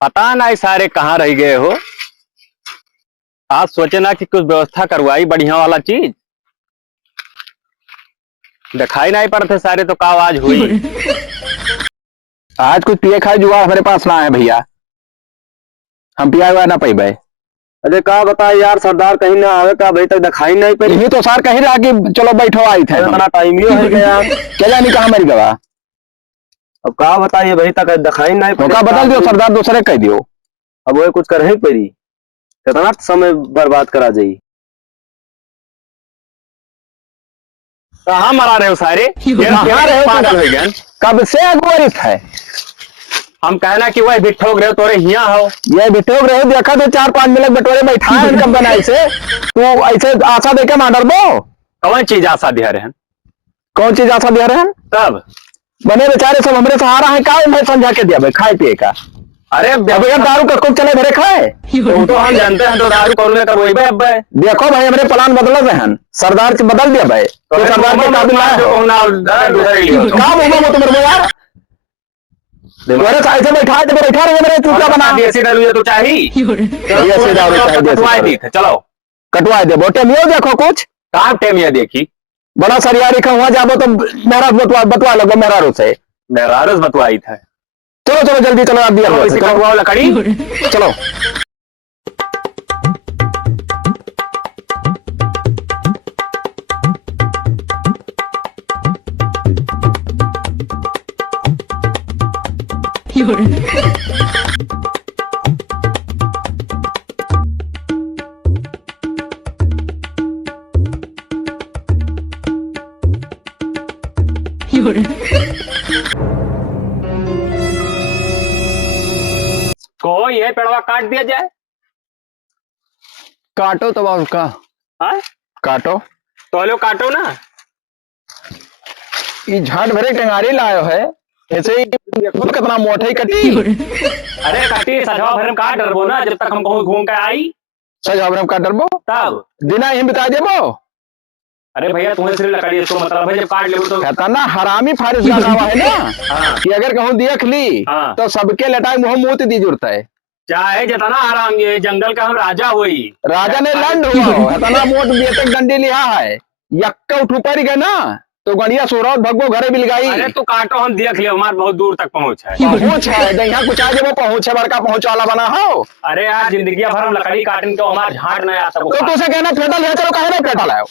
पता नहीं सारे कहाँ रह गए हो। आज सोचे ना कि कुछ व्यवस्था करवाई बढ़िया वाला चीज, दिखाई नहीं पड़ते सारे तो का आवाज हुई। आज कुछ पिए खाए जुआ हमारे पास ना है भैया, हम पिया हुआ ना पाई भाई। अरे का बता यार, सरदार कहीं ना आवे का अभी तक दिखाई नहीं पड़ी। यही तो सर कहीं रहा कि चलो बैठो आई थे इतना टाइम ही हो गया, क्या जानी कहाँ मरी गवा। अब का बताइए भाई तक दिखाई नहीं पड़ी। मौका बदल दियो सरदार, दूसरे कह दियो। अब वो कुछ कर ही पड़ी, कितना समय बर्बाद करा जाई। कहाँ मरा रहे हो सारे, कहाँ रहे हो? पागल हो गए। कब से अगुवरित है हम कहना कि वह भी ठोक रहे हो, तोरे हिया हो। ये बिठोक रहे हो, देखा तो 4-5 मिनट बटोरे बैठा है इनका बनाई से। तू ऐसे आशा देके मार बो। कौन चीज आशा दिया रहे हैं? कौन चीज आशा दे रहे हैं? तब बने बेचारे सब हमरे सहारा है, का मैं समझा के दिया भाई खाए पिए का। अरे अब यार दारू का खूब चले भरे खाए तो हम जानते हैं तो दारू कौन में करवाई भाई। अब देखो भाई हमरे प्लान बदल रहे हैं, सरदार से बदल दिया भाई। तो सरदार के काबिल ना है का मुंह में तुम्हारे यार ऐसे बैठा रहे मेरे चूता बना देसी दारू तो चाहिए, देसी दारू चाहिए, देसी कटवाई दारू। दी थे, चलो कटवा दे बोटे लियो। देखो कुछ कहाँ टेमिया देखी, बड़ा सरिया रिखा हुआ जाबो तो मेरा बतवा लगो मेरा रो से। मेरा रस बतवाई था। चलो चलो जल्दी चलो, आप दिया इसी का हुआ लकड़ी। चलो को ये पेड़वा काट दिया जाए। काटो तो उसका, हाँ काटो तो लो काटो ना। ये झाट भरे टंगारी लायो है, ऐसे ही देखो कितना मोटा ही कटी। अरे काटी सजवा भरम काट डरबो ना, जब तक हम कहूँ घूम के आई सजावरम का डरबो तब। दिना ही बिता देबो। अरे भैया तुम्हें सिर्फ लकड़ी, इसको मतलब है जब काट ले तो कहता ना हरामी फारिस लगा हुआ है ना हाँ। कि अगर कहूँ देख ली हाँ। तो सबके लटाई मुंह मुंह दी जुड़ता है। चाहे जितना आराम, ये जंगल का हम राजा हुई। राजा ने लंड हुआ इतना मोट बेतक डंडी लिया है, यक्का उठ ऊपर गए ना तो गड़िया सोरा भगवो घरे भी लगाई। अरे तो काटो हम देख लियो, हमारे बहुत दूर तक पहुंच है। पहुंच है यहाँ कुछ आज वो पहुंच है, बड़का पहुंच वाला बना हो। अरे यार जिंदगी भर हम लकड़ी काटने को हमारे झाड़ नहीं आता। तो तुझे कहना फेटल है, चलो कहे ना फेटल है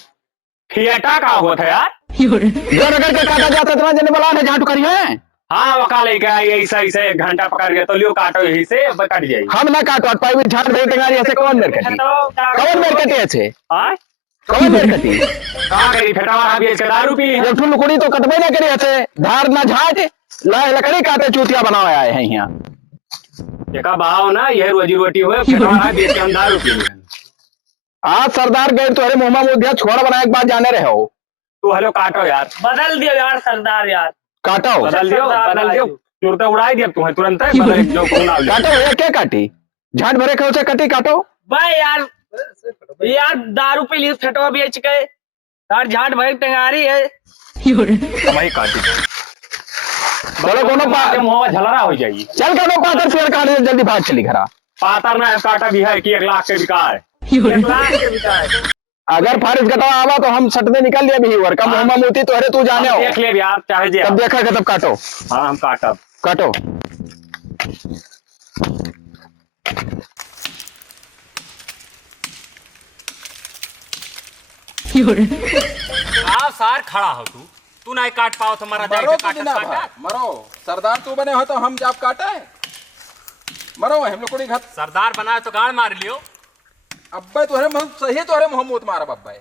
थिएटा का होता है यार, जो रगड़ के काटा जाता इतना जने बला ने झाटू करी है। हाँ वका लेके आई ऐसा ऐसे 1 घंटा पकड़ गया तो लियो काटो यही से कट जाएगी। हम ना काटो पाई भी झाट भेट गाड़ी ऐसे कौन मेर कटी, कौन मेर कटी ऐसे, हाँ कौन मेर कटी कहाँ करी फेटावा अभी इसके दारू पी ली। जब ठुल कुड़ी तो कटबे ना करी ऐसे, धार ना झाट लाए लकड़ी काटे चूतिया बनाए आए हैं यहाँ। देखा भाव ना ये रोजी रोटी हुए, फेटावा बेच के हम दारू पी लिए। आज सरदार गए तो अरे मोहम्मद मुद्दा छोड़ा बना एक बार जाने रहे हो। तू हेलो काटो यार, बदल दियो यार सरदार यार, काटो बदल दियो तुरंत उड़ाई दिया तुम्हें तुरंत बदल जो काटो भैया क्या काटी झाट भरे के उसे कटी काटो भाई यार दारू पी ली फेटवा बेच के यार, झाट भाई टंगारी है कमाई काटी। बोलो कोनो मुँह झलरा हो जाएगी। चल करो पातर शेर काट जल्दी भाग चली घरा। पातर ना है काटा भी है कि 1 लाख के बिकार। 1 लाख के बिकाए। अगर फारिस कटवा आवा तो हम सटने निकल लिया भी वर्क मोहम्मद मोती तो अरे तू जाने हो देख ले यार चाहे जे तब देखा तब काटो। हाँ हम काटब काटो आप सार खड़ा हो तू नहीं काट पाओ तो मरा मरो तो जाएगा। दिना भाई, मरो सरदार तू बने हो तो हम जाप काटे मरो हम लोग घट सरदार बनाए तो गाड़ मार लियो। अब्बे तुहरे सही तुहरे मुहम्मद मारा अब्बे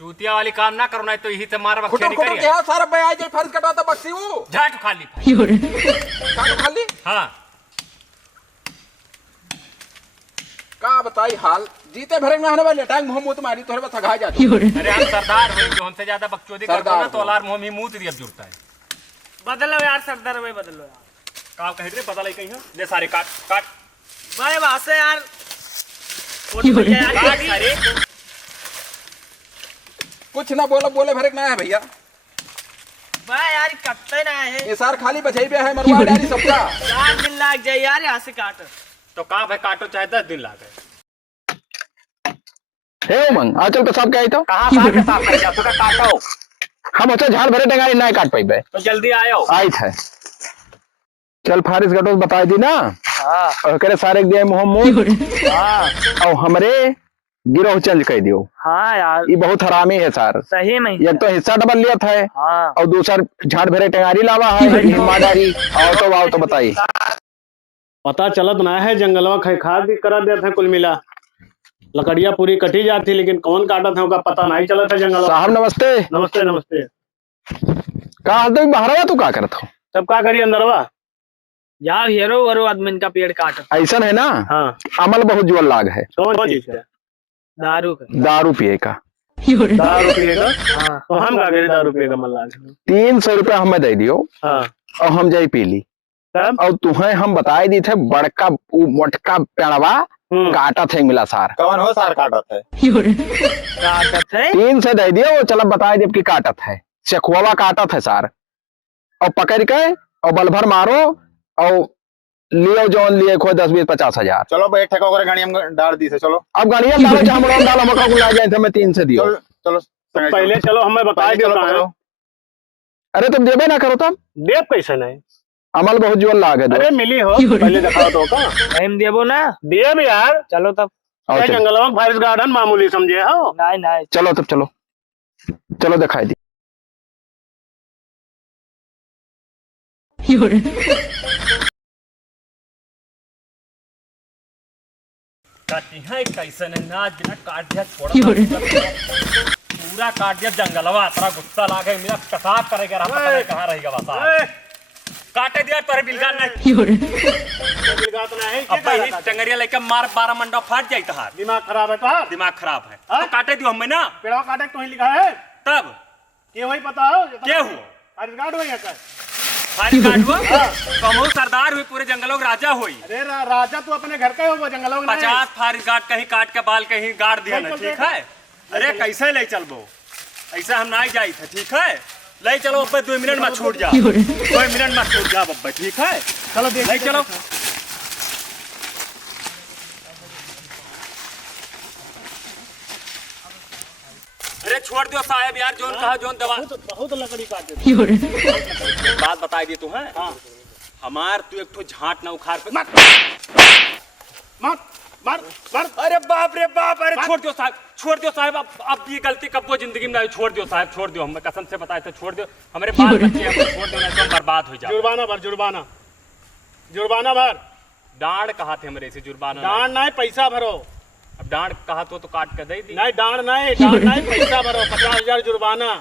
चूतिया वाली काम ना करो नहीं तो यही से मार खुटो खुटो क्या सारा बे आज फर्ज कटवा तो बक्सी वो झाट खाली का खाली हाँ का बताई हाल जीते भरे ना हने वाले टाइम मुहम्मद मारी तोहरे बस घा जाती। अरे हम सरदार हो जो हमसे ज्यादा बकचोदी करते हो ना तो लार मुंह में मुंह दिया जुड़ता है। बदलो यार सरदार भाई, बदलो यार। काम कह रहे पता नहीं कहीं ले सारे काट काट भाई वहां से यार काट सारे। कुछ ना बोले बोले भरे ना है भैया बा यार कत्ते ना है ये सार खाली बचेबे है मरवा डाली सबका 4 दिन लग जाए यार यहाँ से काट। तो कहाँ भाई काटो चाहे 10 दिन लागे। हे उमंग आजकल तो सब कहे तो कहाँ सार के साथ जा तो काटो। हम उसे झाड़ भरे टेंगारी नहीं काट पाई तो जल्दी आयो। आई थे चल फारिस गटोस बताई दी ना। हाँ और करे सारे दिए मोहम्मद हाँ और हमरे गिरोह चेंज कर दियो। हाँ यार ये बहुत हरामी है सर। सही में। एक तो हिस्सा डबल लिया था हाँ और दूसर झाड़ भरे टेंगारी लावा है हिम्मादारी। आओ तो बताई पता चलत ना है जंगलवा खाद भी करा देते हैं कुल मिला। लकड़िया पूरी कटी जाती लेकिन कौन काटत है उसका पता नहीं चला था जंगलवा। साहब नमस्ते। नमस्ते नमस्ते। कहा हाल तो बाहर तू का करत हो? सब का करिए अंदरवा। यार हीरो वरो आदमी का पेड़ काट। ऐसा है ना। हाँ अमल बहुत जुअल लाग है। कौन चीज है? दारू का। दारू पिए का। दारू पिएगा। हाँ तो हम का करिए दारू पिएगा मल्ला। 300 रुपया हमें दे दियो हाँ और हम जाई पी ली। तब और तुम्हें हम बताए दी थे बड़का मोटका पेड़वा काटा थे मिला सार। कौन हो सार काटत है? काटत है 3 से दे दियो वो चलो बताए दी की काटत है। चखुआ काटत है सार और पकड़ के और बल भर मारो और लियो जौन लिए खो 10 20 50 हजार। चलो भाई ठेका वगैरह गाड़ी हम डाल दी से चलो। अब गाड़ियां डालो चाहे हम डालो मका को ला जाए थे मैं 3 से दियो। चलो तो पहले चलो हमें बता दियो कहाँ है। अरे तुम देबे ना करो तब देव कैसे नहीं? अमल बहुत जुअल लाग है। अरे मिली हो पहले दिखाओ तो का टाइम देबो ना। देव यार। चलो तब। आओ क्या चलो। जंगलवा फारिस गार्डन मामूली समझे हो? नहीं नहीं चलो तब चलो चलो दिखाई दी। काटी है कैसे ने नाच बिना काट दिया छोड़ा पूरा काट दिया जंगलवा। तेरा गुस्सा लागे मेरा पेशाब करेगा रहा पता नहीं कहाँ रहेगा बसा। काटे दिया तोरे बिलगान नहीं बिलगात ना है। अब भाई टंगरिया लेके मार 12 मंडा फाट जाई तहार। दिमाग खराब है तो दिमाग खराब है तो काटे दियो हमें ना। पेड़वा काटे तो ही लिखा है तब ये वही पता हो क्या हुआ? फारिस गार्ड हो या क्या? फारिस काट हुआ तो हम सरदार हुई पूरे जंगलों के राजा हुई। अरे राजा तू अपने घर का ही हो जंगलों में 50 फारिस गाट कहीं काट के बाल कहीं गाड़ दिया ना ठीक है। अरे कैसे ले चलबो ऐसा हम ना जाई थे ठीक है। ले चलो अब 2 मिनट में छूट जा 2 मिनट में छूट जा अब ठीक है। चलो देख ले चलो। अरे छोड़ दियो साहब यार जोन कहा जोन दवा बहुत लकड़ी काटे। बात बताई दी तू है। हाँ हमार तू एक ठो झाट ना उखाड़ पे मत मार मार। अरे बाप रे बाप। अरे छोड़ दियो साहब अब ये गलती कब वो जिंदगी में आई। छोड़ दियो साहब छोड़ दियो हमें कसम से बताए थे छोड़ दियो हमारे बाल बच्चे हमको छोड़ दो नहीं तो हम बर्बाद हो जाए। जुर्माना भर जुर्माना जुर्माना भर। डांड कहा थे हमारे से जुर्माना डांड नहीं पैसा भरो। अब डांड कहा तो काट कर दे दी। नहीं डांड नहीं पैसा भरो 50,000 जुर्माना।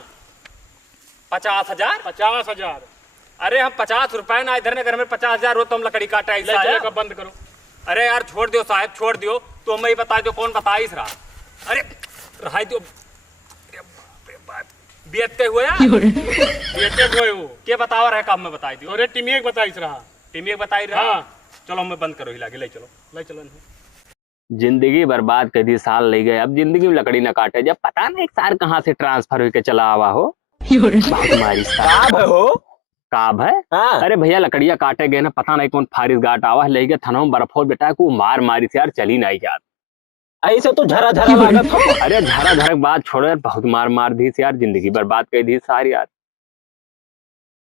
50,000 50,000। अरे हम 50 रुपए ना इधर ने घर में 50,000 हो तो हम लकड़ी काटा ऐसा है। का बंद करो। अरे यार छोड़ दियो साहब छोड़ दियो तो हमें बता दो कौन बताइस रहा। अरे रहा दो बेचते हुए बेचे हुए हो क्या बतावा रहे काम में बताई दियो। अरे टीमी एक बताइस रहा। टीम बताई रहा। हाँ चलो हमें बंद करो हिला के ले चलो ले चलो। जिंदगी बर्बाद कर दी साल ले गए अब जिंदगी में लकड़ी न काटे जब पता नहीं एक सार कहाँ से ट्रांसफर होके चला आवा हो। तुम्हारी साहब हो काब है। हाँ। अरे भैया लकड़िया काटे गए ना पता नहीं कौन फारिस गाट आवा ले गए थनों बर्फोर बेटा को मार मारी से यार चली नहीं यार। ऐसे तो झरा झरा लागत हो। अरे झरा झरक बात छोड़ो यार बहुत मार दी यार जिंदगी बर्बाद कर दी सारी यार।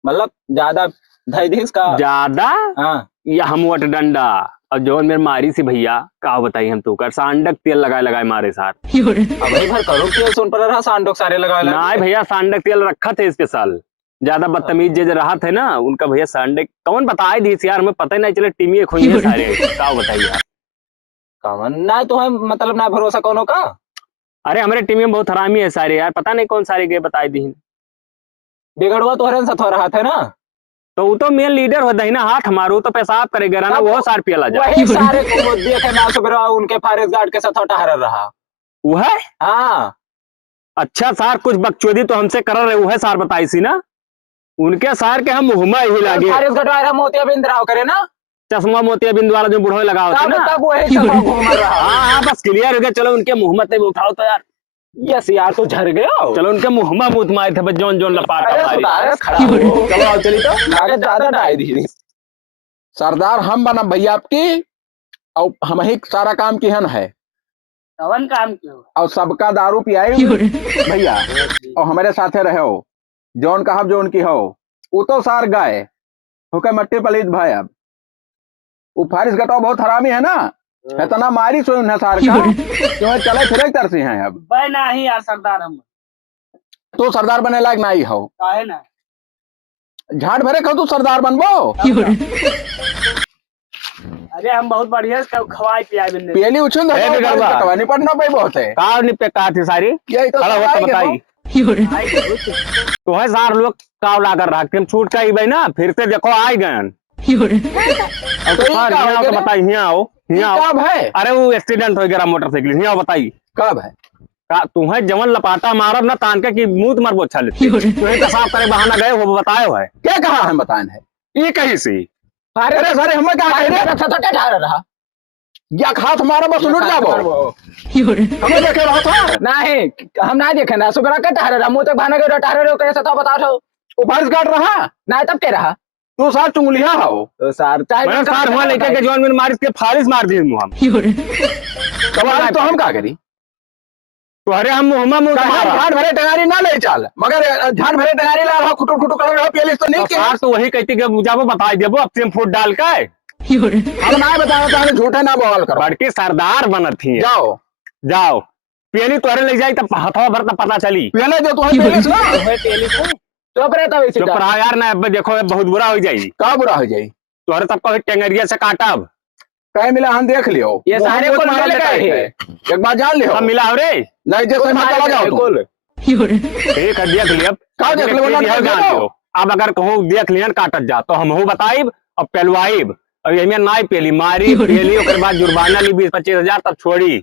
मतलब ज्यादा धैर्य का ज्यादा हाँ। या हम वट डंडा और जो मेरे मारी सी भैया का बताई हम तू कर सांडक तेल लगाए मारे साथ। अभी भर करो तेल सुन पर रहा सांडोक सारे लगाए ना भाई सांडक तेल रखा थे स्पेशल ज्यादा बदतमीज जे रहा थे ना उनका भैया सांडक कौन बताए दी यार हमें पता ही नहीं चले टीमी खोई है सारे का बताइए यार। कौन ना तो है मतलब ना भरोसा कौन का। अरे हमारे टीम में बहुत हरामी है सारे यार पता नहीं कौन सारे गए बताई दी। बिगड़वा तो हरन सथवा रहा थे ना तो वो तो मेन लीडर होता है ना हाथ मारू तो पेशाब करेगा ना वो सार पियला जा वही सारे को देखे ना सुबह उनके फारिस गार्ड के साथ टहर रहा वो है। हाँ अच्छा सार कुछ बकचोदी तो हमसे कर रहे वो है सार बताई सी ना उनके सार के हम मुहमा ही लागे। फारिस गार्ड मोतिया बिंद रहा करे ना चश्मा मोतिया बिंदु वाला जो बुढ़ो लगा होता है ना तब वही सब घूम रहा। हाँ बस क्लियर हो गया चलो उनके मुहम्मत में उठाओ तो यार यस यार तो झर गया हो। चलो उनके मुंह में मुंह मारे थे बस जोन जोन लपाटा अरे मारी। सुधार खड़ा हो। चलो आओ चली तो लागत ज्यादा डाई दी। सरदार हम बना भैया आपकी और हम ही सारा काम किहन है कवन काम क्यों और सबका दारू पियाई भैया और हमारे साथे रहे हो जौन कहब जो उनकी हो वो तो सार गए होके मट्टी पलीत भाई अब वो फारिस गटाव बहुत हरामी है ना इतना मारी सो उन्हें सार का क्यों चले फिरे तरसी हैं अब भाई नहीं यार सरदार हम तू सरदार बने लायक नहीं हो काहे ना झाड़ भरे कहो तू सरदार बनबो अरे हम बहुत बढ़िया से खवाई पियाई बिन्ने पीली उछन ए, बिगड़वा। नहीं पड़ना पाई बहुत है कहा निपे कहा थी सारी यही तो खड़ा हो तो बताई तो है सार लोग काव ला कर रखते हम छूट का भाई ना फिर से देखो आए गए अब तो सार यहाँ आओ तो बताई यहाँ आओ यहाँ आओ कब है अरे वो एक्सीडेंट हो गया मोटरसाइकिल यहाँ आओ बताई कब है तुम्हें जवन लपाटा मारब ना तान के कि मुंह तुम्हारे वो अच्छा लेते तुम्हें तो साफ करे बहाना गए वो बताए हो है क्या कहा हम बताए है ये कहीं से अरे सारे हमें क्या कह रहे रहा या खास हमारा बस लुट जाबो हमें देखे रहा था नहीं हम नहीं देखे ना सुबह का टहरे रहा मुंह तक भाने के टहरे रहो करे सता बता दो ऊपर गाड़ रहा नहीं तब के रहा तू सार चुंगलिया हो तो सार मैंने सार हुआ लेके के जवान में मार के फारिस मार दिए मुंह हम तो हम क्या करी तुम्हारे हम मुंह झाड़ भरे टंगारी ना ले चल मगर झाड़ भरे टंगारी ला रहा खुटू खुटू कर रहा पहले तो नहीं सार तो वही कहती कि मुझे बता देबो अब से फूट डाल के हम ना बताओ तो झूठे ना बोल करो बड़की सरदार बनत थी जाओ जाओ पेली तोरे ले जाई तब हथवा भर तब पता चली पहले जो तू पेलिस ना चुप रहता वैसे चुप रहा यार ना अब देखो बहुत बुरा हो जाई का बुरा हो जाई तोरे सबको टेंगरिया से काटब कहीं मिला हम देख लियो ये सारे को मारा मिल गए है एक बार जान लियो सब मिला हो रे नहीं जैसे मैं चला जाओ तुम ठीक है देख लिया का देख लो अब अगर कहूँ देख लियन काटत जा तो हम बताइब अब पेलवाइब अब यही में नाई पेली मारी पेली ओकर बाद जुर्माना ली 20-25 तब छोड़ी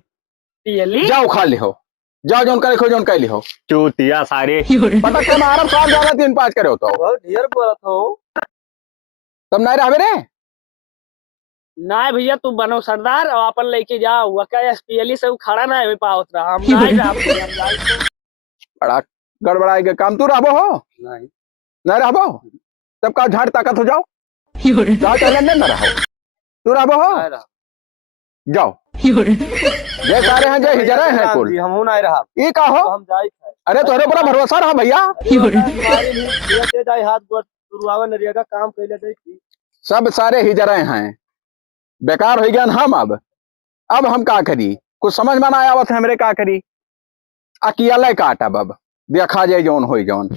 पियली जाओ खा लिहो जाओ जोन करे खो जोन कर लिहो चूतिया सारे पता क्या मारम साथ ज्यादा 3-5 करे होता बहुत ढेर बोलत हो तब नहीं रहबे रे नहीं भैया तू बनो सरदार और अपन लेके जाओ वो क्या पियली से खड़ा ना हो पावत रहा हम नहीं रहा बड़ा गड़बड़ाई के काम तू रहबो हो नहीं रहबो तब का झाड़ ताकत हो जाओ जाओ चले न रहो तू रहबो हो जाओ ये सारे हैं जो हिजरा हैं कुल हम नहीं रहा ये का हो हम जाई अरे तोरे पूरा भरोसा रहा भैया जाई हाथ गोड़ तुरवावा नरिया का काम कइले दे सब सारे हिजरा हैं बेकार हो गया हम अब हम का करी कुछ समझ में ना आवत है हमरे का करी अकेला काट अब देखा जाए जौन हो जौन